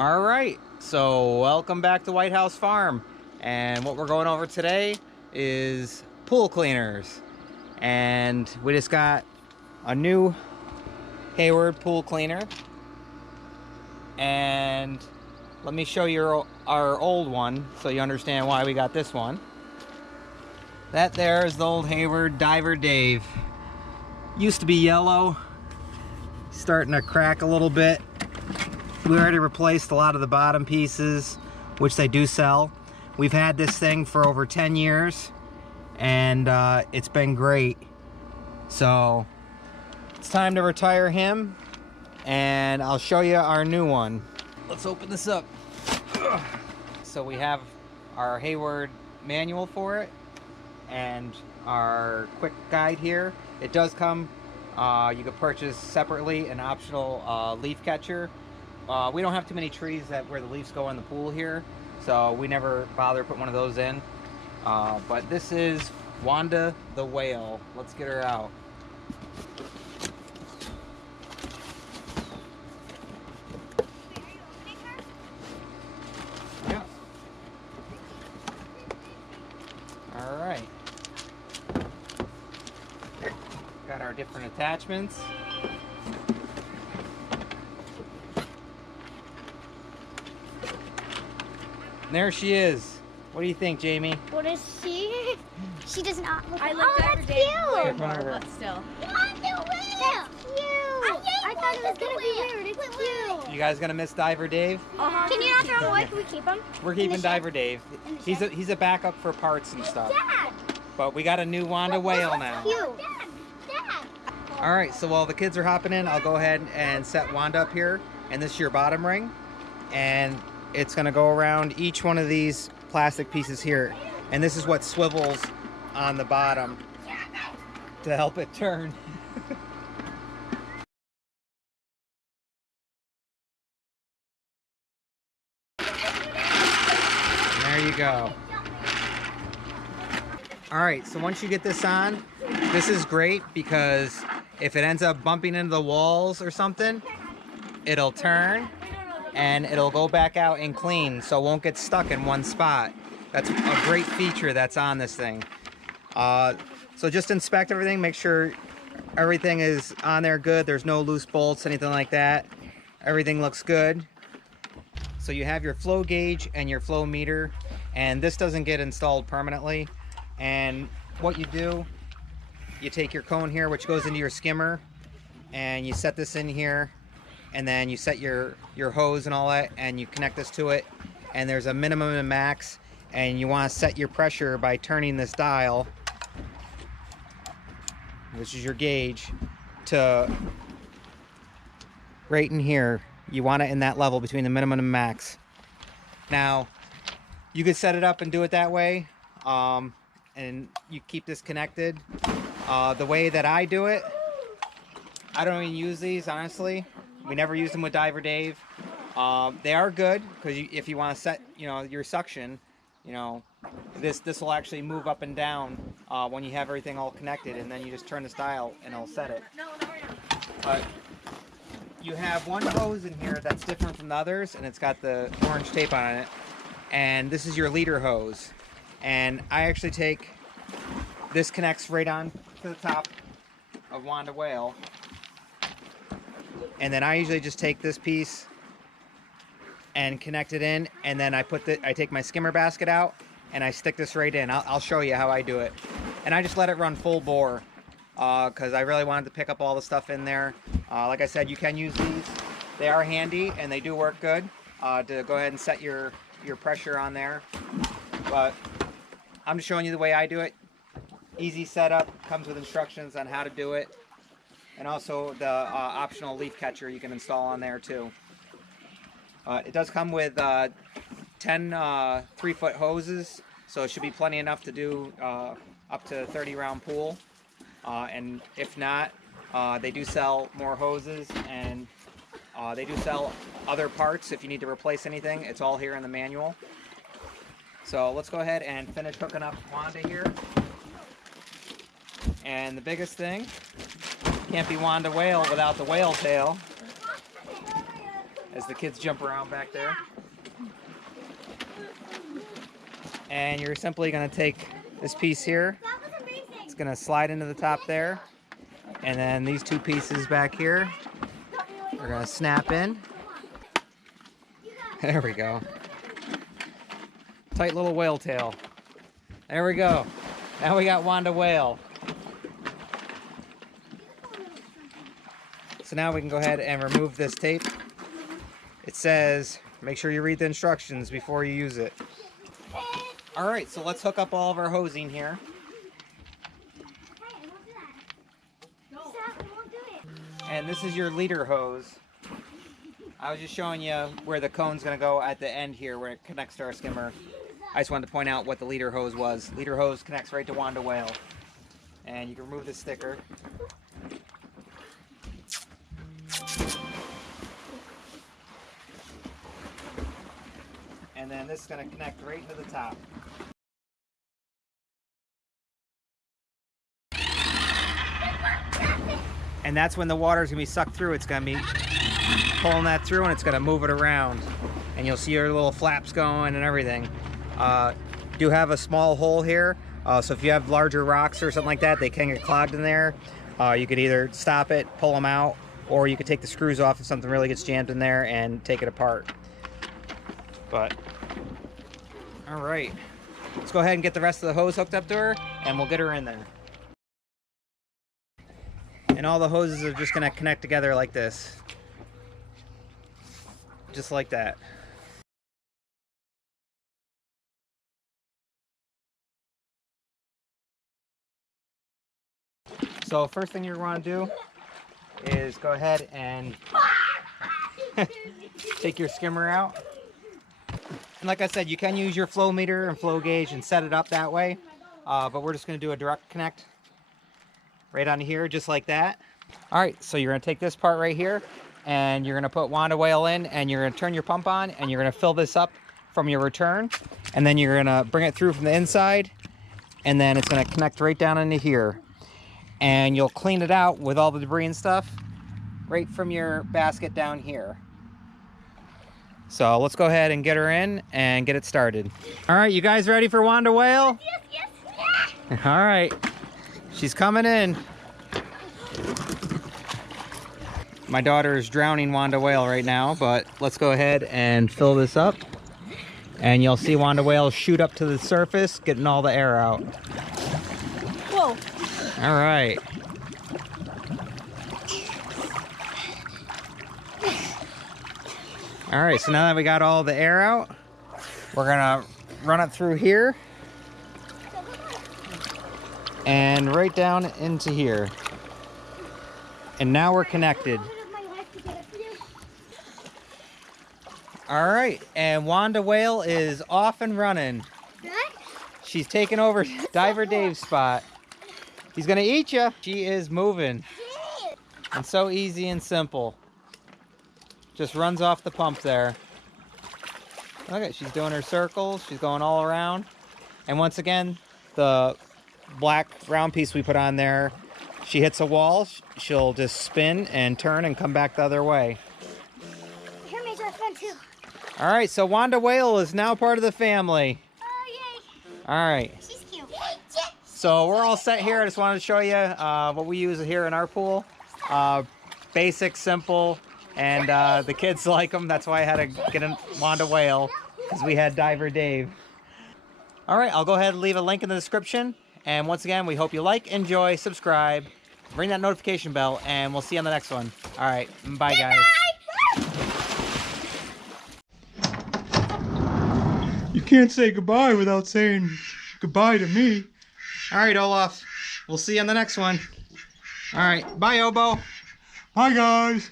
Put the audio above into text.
All right, so welcome back to Whitehouse Farm, and what we're going over today is pool cleaners. And we just got a new Hayward pool cleaner, and let me show you our old one so you understand why we got this one. That there is the old Hayward Diver Dave. Used to be yellow, starting to crack a little bit. We already replaced a lot of the bottom pieces, which they do sell. We've had this thing for over 10 years, and it's been great. So it's time to retire him, and I'll show you our new one. Let's open this up. So we have our Hayward manual for it and our quick guide here. It does come, you could purchase separately an optional leaf catcher. We don't have too many trees where the leaves go in the pool here, so we never bother putting one of those in. But this is Wanda the whale. Let's get her out. Yeah. All right. Got our different attachments. And there she is. What do you think, Jamie? What is she? She does not look. I looked at her day but still. That's cute. I thought it was gonna be weird. It's cute. You guys gonna miss Diver Dave? Can you not throw him away? Can we keep him? We're keeping Diver Dave. He's a backup for parts and stuff. Dad. But we got a new Wanda whale now. Cute. Dad. All right, so while the kids are hopping in, I'll go ahead and set Wanda up here. And this is your bottom ring. And it's gonna go around each one of these plastic pieces here. And this is what swivels on the bottom to help it turn. There you go. All right, so once you get this on, this is great because if it ends up bumping into the walls or something, it'll turn and it'll go back out and clean, so it won't get stuck in one spot. That's a great feature that's on this thing. So just inspect everything, make sure everything is on there good. There's no loose bolts, anything like that. Everything looks good. So you have your flow gauge and your flow meter, and this doesn't get installed permanently. And what you do, you take your cone here, which goes into your skimmer, and you set this in here, and then you set your hose and all that, and you connect this to it, and there's a minimum and max, and you want to set your pressure by turning this dial, which is your gauge, to right in here. You want it in that level between the minimum and max. Now you could set it up and do it that way, and you keep this connected. The way that I do it, I don't even use these, honestly. We never use them with Diver Dave. They are good because if you want to set, your suction, this will actually move up and down when you have everything all connected, and then you just turn this dial and it'll set it. But you have one hose in here that's different from the others, and it's got the orange tape on it, and this is your leader hose. And I actually take this, connects right on to the top of Wanda Whale. And then I usually just take this piece and connect it in, and then I take my skimmer basket out and I stick this right in. I'll show you how I do it. And I just let it run full bore because I really wanted to pick up all the stuff in there. Like I said, you can use these. They are handy and they do work good to go ahead and set your pressure on there. But I'm just showing you the way I do it. Easy setup, comes with instructions on how to do it. And also the optional leaf catcher you can install on there too. It does come with 10 3-foot hoses, so it should be plenty enough to do up to 30-round pool. And if not, they do sell more hoses, and they do sell other parts if you need to replace anything. It's all here in the manual. So let's go ahead and finish hooking up Wanda here. And the biggest thing, can't be Wanda Whale without the whale tail. as the kids jump around back there. And you're simply going to take this piece here. It's going to slide into the top there. And then these two pieces back here are going to snap in. There we go. Tight little whale tail. There we go. Now we got Wanda Whale. So now we can go ahead and remove this tape. It says, make sure you read the instructions before you use it. Alright, so let's hook up all of our hosing here. And this is your leader hose. I was just showing you where the cone's going to go at the end here where it connects to our skimmer. I just wanted to point out what the leader hose was. Leader hose connects right to Wanda Whale. And you can remove the sticker. And then this is going to connect right to the top. And that's when the water is going to be sucked through. It's going to be pulling that through and it's going to move it around. And you'll see your little flaps going and everything. Do have a small hole here. So if you have larger rocks or something like that, they can get clogged in there. You could either stop it, pull them out, or you could take the screws off if something really gets jammed in there and take it apart. But, all right. Let's go ahead and get the rest of the hose hooked up to her and we'll get her in there. And all the hoses are just gonna connect together like this. Just like that. So first thing you're going to do is go ahead and take your skimmer out. And like I said, you can use your flow meter and flow gauge and set it up that way. But we're just going to do a direct connect right on here, just like that. All right, so you're going to take this part right here and you're going to put Wanda Whale in and you're going to turn your pump on and you're going to fill this up from your return. And then you're going to bring it through from the inside and then it's going to connect right down into here. And you'll clean it out with all the debris and stuff right from your basket down here. So let's go ahead and get her in and get it started. All right, you guys ready for Wanda Whale? Yes, yes. All right, she's coming in. My daughter is drowning Wanda Whale right now, but let's go ahead and fill this up. And you'll see Wanda Whale shoot up to the surface, getting all the air out. Whoa. All right. All right, so now that we got all the air out, we're gonna run it through here and right down into here. And now we're connected. All right, and Wanda Whale is off and running. She's taking over Diver Dave's spot. He's gonna eat you. She is moving. And so easy and simple. Just runs off the pump there. Look at, she's doing her circles. She's going all around. And once again, the black round piece we put on there, she hits a wall, she'll just spin and turn and come back the other way. Here makes that fun too. All right, so Wanda Whale is now part of the family. Oh, yay. All right. She's cute. So we're all set here. I just wanted to show you what we use here in our pool. Basic, simple, and the kids like them. That's why I had to get a Wanda Whale, because we had Diver Dave. All right, I'll go ahead and leave a link in the description. And once again, we hope you like, enjoy, subscribe, ring that notification bell, and we'll see you on the next one. All right, bye guys. You can't say goodbye without saying goodbye to me. All right, Olaf. We'll see you on the next one. All right, bye, Obo. Bye, guys.